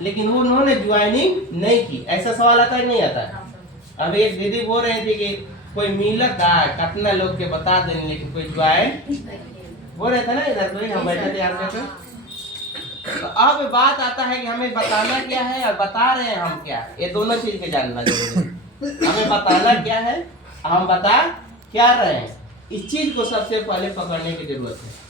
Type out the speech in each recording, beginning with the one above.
लेकिन वो उन्होंने ज्वाइनिंग नहीं की। ऐसा सवाल आता है नहीं आता? अब एक दीदी बोल रही थी कि कोई मिलत है कितना लोग के बता देने लेकिन कोई ज्वाइन बोल रहे थे ना, इधर कोई हम बैठे थे यहाँ पे। तो अब बात आता है कि हमें बताना क्या है और बता रहे हैं हम क्या, ये दोनों चीज के जानना जरूरी है। हमें बताना क्या है, हम बता क्या रहे हैं, इस चीज को सबसे पहले पकड़ने की जरूरत है।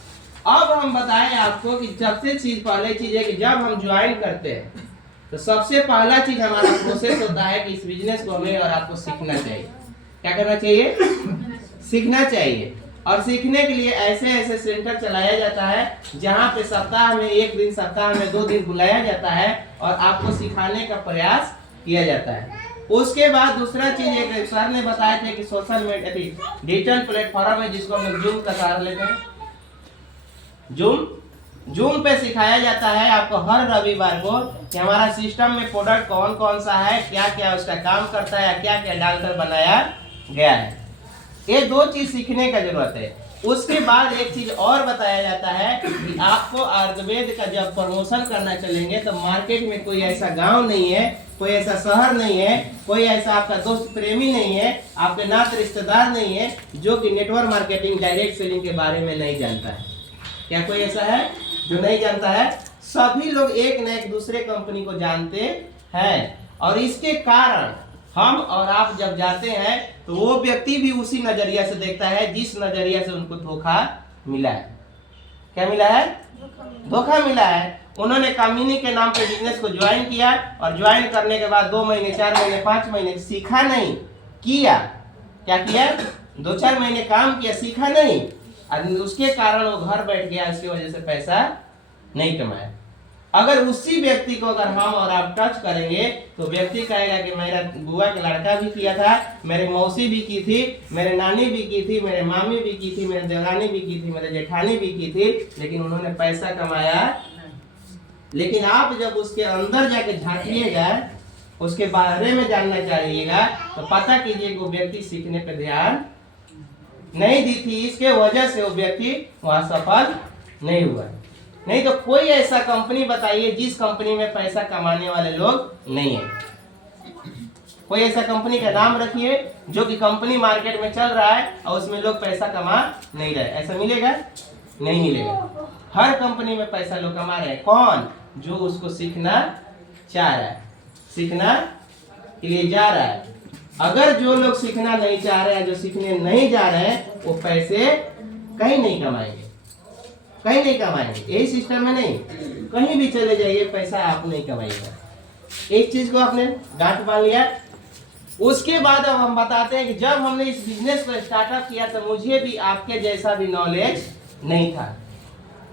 अब हम बताएं आपको कि सबसे पहले चीज है कि जब हम ज्वाइन करते हैं तो सबसे पहला चीज हमारा प्रोसेस होता है कि इस बिजनेस को हमें और आपको सीखना चाहिए। क्या करना चाहिए? सीखना चाहिए। और सीखने के लिए ऐसे ऐसे सेंटर चलाया जाता है जहाँ पे सप्ताह में एक दिन, सप्ताह में 2 दिन बुलाया जाता है और आपको सिखाने का प्रयास किया जाता है। उसके बाद दूसरा चीज एक सर ने बताया था कि सोशल मीडिया डिजिटल प्लेटफॉर्म है जिसको हम लोग जूम का सहारा लेते हैं। जूम पे सिखाया जाता है आपको हर रविवार को कि हमारा सिस्टम में प्रोडक्ट कौन कौन सा है, क्या क्या उसका काम करता है, क्या क्या डालकर बनाया गया है। ये 2 चीज सीखने का जरूरत है। उसके बाद एक चीज और बताया जाता है कि आपको आयुर्वेद का जब प्रमोशन करना चलेंगे तो मार्केट में कोई ऐसा गांव नहीं है, कोई ऐसा शहर नहीं है, कोई ऐसा आपका दोस्त प्रेमी नहीं है, आपके नात रिश्तेदार नहीं है जो कि नेटवर्क मार्केटिंग, डायरेक्ट सेलिंग के बारे में नहीं जानता है। क्या कोई ऐसा है जो नहीं जानता है? सभी लोग एक न एक दूसरे कंपनी को जानते हैं और इसके कारण हम और आप जब जाते हैं तो वो व्यक्ति भी उसी नजरिया से देखता है जिस नजरिया से उनको धोखा मिला है। क्या मिला है? धोखा मिला है। उन्होंने कंपनी के नाम पे बिजनेस को ज्वाइन किया और ज्वाइन करने के बाद 2 महीने, 4 महीने, 5 महीने सीखा नहीं, किया क्या किया? 2-4 महीने काम किया, सीखा नहीं, और उसके कारण वो घर बैठ गया, इसकी वजह से पैसा नहीं कमाया। अगर उसी व्यक्ति को अगर हम और आप टच करेंगे तो व्यक्ति कहेगा कि मेरा बुआ का लड़का भी किया था, मेरे मौसी भी की थी, मेरे नानी भी की थी, मेरे मामी भी की थी, मेरे देवरानी भी की थी, मेरे जेठानी भी की थी, लेकिन उन्होंने पैसा कमाया। लेकिन आप जब उसके अंदर जाके झांकिएगा, उसके बारे में जानना चाहिएगा तो पता कीजिए वो व्यक्ति सीखने पर ध्यान नहीं दी थी, इसके वजह से वो व्यक्ति वहां सफल नहीं हुआ। नहीं तो कोई ऐसा कंपनी बताइए जिस कंपनी में पैसा कमाने वाले लोग नहीं है। कोई ऐसा कंपनी का नाम रखिए जो कि कंपनी मार्केट में चल रहा है और उसमें लोग पैसा कमा नहीं रहे। ऐसा मिलेगा? नहीं मिलेगा। हर कंपनी में पैसा लोग कमा रहे हैं। कौन? जो उसको सीखना चाह रहा है, सीखना के लिए जा रहा है। अगर जो लोग सीखना नहीं चाह रहे हैं, जो सीखने नहीं जा रहे हैं, वो पैसे कहीं नहीं कमाएंगे, कहीं नहीं कमाएंगे। यही सिस्टम है, नहीं कहीं भी चले जाइए पैसा आप नहीं कमाएगा। एक चीज को आपने गांठ बांध लिया। उसके बाद अब हम बताते हैं कि जब हमने इस बिजनेस को स्टार्टअप किया तो मुझे भी आपके जैसा भी नॉलेज नहीं था,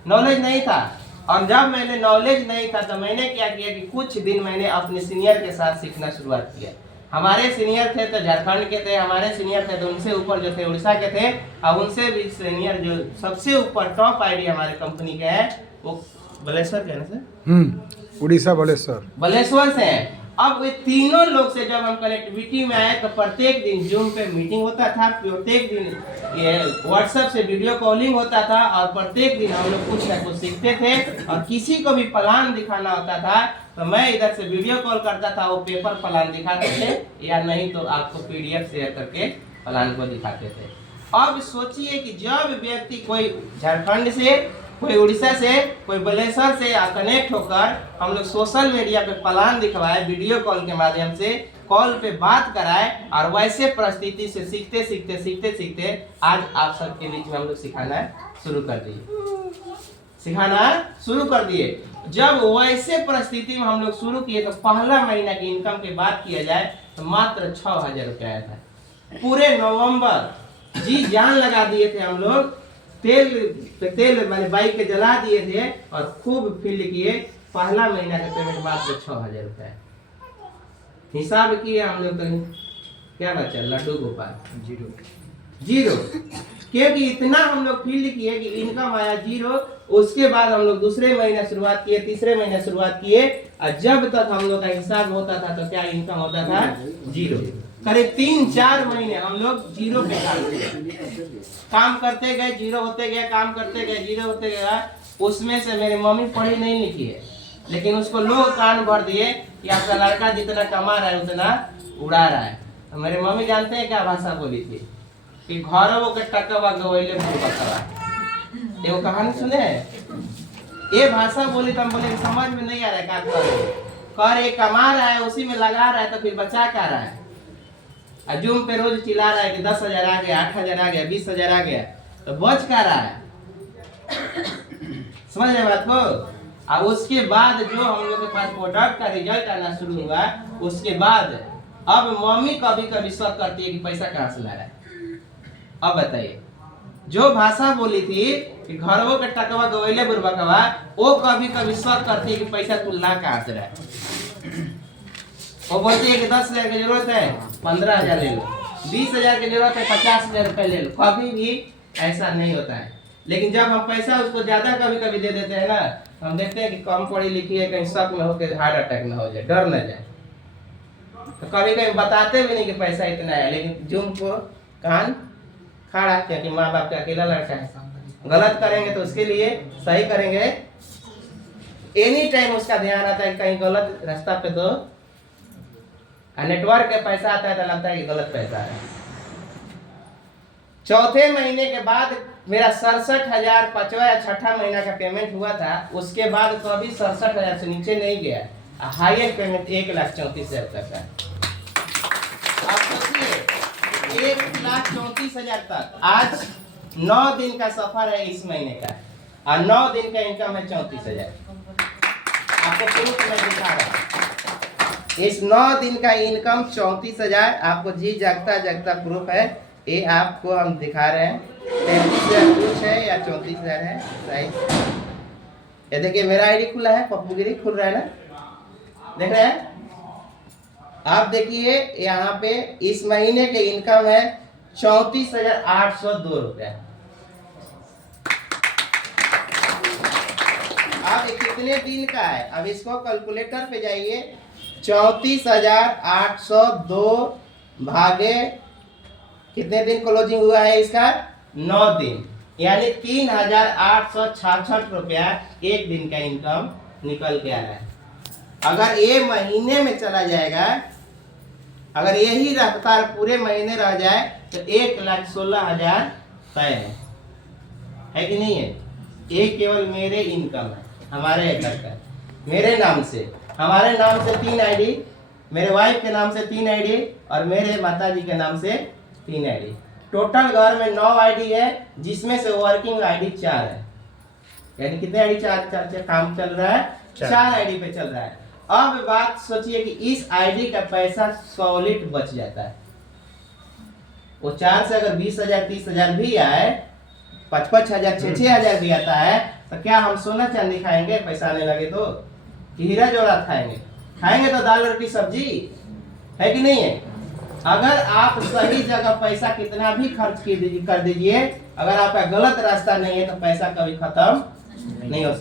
नॉलेज नहीं था। और जब मैंने नॉलेज नहीं था तो मैंने क्या किया कि कुछ दिन मैंने अपने सीनियर के साथ सीखना शुरुआत किया। हमारे सीनियर थे तो झारखंड के थे, हमारे सीनियर थे तो उनसे ऊपर जो थे उड़ीसा के थे, और उनसे भी सीनियर जो सबसे ऊपर टॉप आईडी हमारे कंपनी के है वो बलेश्वर के है सर, उड़ीसा बलेश्वर से है। अब ये तीनों लोग से जब हम कनेक्टिविटी में आए तो प्रत्येक दिन जूम पे मीटिंग होता था, प्रत्येक दिन ये व्हाट्सएप से वीडियो कॉलिंग होता था, और प्रत्येक दिन हम लोग कुछ ना कुछ सीखते थे। और किसी को भी प्लान दिखाना होता था तो मैं इधर से वीडियो कॉल करता था, वो पेपर प्लान दिखाते थे, या नहीं तो आपको PDF शेयर करके प्लान को दिखाते थे। अब सोचिए कि जब व्यक्ति कोई झारखंड से, कोई उड़ीसा से, कोई बलेश्वर से कनेक्ट होकर हम लोग सोशल मीडिया पे प्लान दिखवाए, वीडियो कॉल के माध्यम से कॉल पे बात कराए, और वैसे परिस्थिति से सीखते सीखते सीखते सीखते आज आप सबके बीच में हम लोग सिखाना शुरू कर दिए, सिखाना शुरू कर दिए। जब वैसे परिस्थिति में हम लोग शुरू किए तो पहला महीना की इनकम की बात किया जाए तो मात्र 6,000 रुपया आया था। पूरे नवंबर जी जान लगा दिए थे हम लोग, तेल मैंने बाइक के जला दिए थे और खूब फील्ड किए। पहला महीना का पेमेंट मात्र 6,000 रुपया। हिसाब किए हम लोग कहीं क्या बचा? लड्डू गोपाल जीरो, क्योंकि इतना हम लोग फील्ड किए कि इनकम आया 0। उसके बाद हम लोग दूसरे महीने शुरुआत किए, तीसरे महीने शुरुआत किए, और जब तक हम लोग का हिसाब होता था तो क्या इनकम होता था? 0। करीब 3-4 महीने हम लोग 0 पे काम करते गए, 0 होते गए, काम करते गए, 0 होते गया। उसमें से मेरी मम्मी पढ़ी नहीं लिखी है, लेकिन उसको लोग कान भर दिए कि आपका लड़का जितना कमा रहा है उतना उड़ा रहा है। तो मेरे मम्मी जानते हैं क्या भाषा बोली थी कि घरों के टकवा गवैले बकवा। ये वो कहानी सुने हैं? ये भाषा बोली तो हम बोले समझ में नहीं आ रहा है क्या कर ये कमा रहा है उसी में लगा रहा है तो फिर बचा क्या रहा है। अजूम पे रोज चिल्ला रहा है कि 10,000 आ गया, 8,000 आ गया, 20,000 आ गया, तो बच क्या रहा है? समझ रहे बात को? अब उसके बाद जो हम लोग के पास प्रोडक्ट का रिजल्ट आना शुरू हुआ, उसके बाद अब मम्मी कभी कभी शक करती है कि पैसा कहाँ से ला रहा है। अब बताइए, जो भाषा बोली थी कि घरों के टकवा गवैले बुरबकवा, वो कभी कभी शक करती है कि पैसा तू ला कहाँ से रहा है। वो बोलती है कि 10,000 की जरूरत है 15,000 ले लो, 20,000 की जरूरत है 50,000 रुपए ले लो। कभी भी ऐसा नहीं होता है। लेकिन जब हम पैसा उसको ज्यादा कभी कभी दे देते हैं ना, हम देखते हैं कि कम पढ़ी लिखी है, कहीं शक में होकर हार्ट अटैक ना हो जाए, डर न जाए, तो कभी कभी बताते भी नहीं कि पैसा इतना है, लेकिन जुम को कान खड़ा, क्योंकि माँ बाप का अकेला लड़का है। गलत करेंगे तो उसके लिए, सही करेंगे एनी टाइम उसका ध्यान आता है कि कहीं गलत रास्ता पे तो नेटवर्क का पैसा आता है तो लगता है कि गलत पैसा है। चौथे महीने के बाद मेरा 67,000 पांचवा या छठा महीना का पेमेंट हुआ था। उसके बाद कभी 67,000 से नीचे नहीं गया। हाईएस्ट पेमेंट 1,34,000 तक है। आप सोचिए 1,34,000 तक। आज 9 दिन का सफर है इस महीने का, और 9 दिन का इनकम है 34,000। आपको प्रूफ मैं दिखा रहा हूँ। इस 9 दिन का इनकम 34,000, आपको जी जगता जगता प्रूफ है। ये आपको हम दिखा रहे हैं। 33,000 कुछ है या 34,000 है, सही। ये देखिए मेरा आईडी खुला है, पप्पूगिरी खुल रहा है ना, देख रहे हैं आप। देखिए यहाँ पे इस महीने के इनकम है 34,802 रुपया। अब कितने दिन का है? अब इसको कैलकुलेटर पे जाइए। 34,802 भागे कितने दिन क्लोजिंग हुआ है इसका? 9 दिन, यानी 3,866 रुपया एक दिन का इनकम निकल के आ रहा है। अगर ये महीने में चला जाएगा, अगर यही रफ्तार पूरे महीने रह जाए तो 1,16,000 तय है कि नहीं है? ये केवल मेरे इनकम है, हमारे घर का, मेरे नाम से, हमारे नाम से 3 आईडी, मेरे वाइफ के नाम से 3 आईडी, और मेरे माताजी के नाम से 3 आईडी। टोटल घर में 9 आईडी है, जिसमें से वर्किंग आईडी 4 है। यानी कितने आईडी? 4 काम चल रहा है, 4 आईडी पे चल रहा है। अब बात सोचिए कि इस आईडी का पैसा सॉलिड बच जाता है। वो 4 से अगर 20,000 30,000 भी आए, 5,000 6,000 भी आता है, तो क्या हम सोना चांदी खाएंगे पैसा आने लगे तो? कि हीरा जोड़ा खाएंगे? खाएंगे तो दाल रोटी सब्जी, है कि नहीं है? अगर आप सही जगह पैसा कितना भी खर्च कर दीजिए, अगर आपका गलत रास्ता नहीं है तो पैसा कभी खत्म नहीं हो सकता।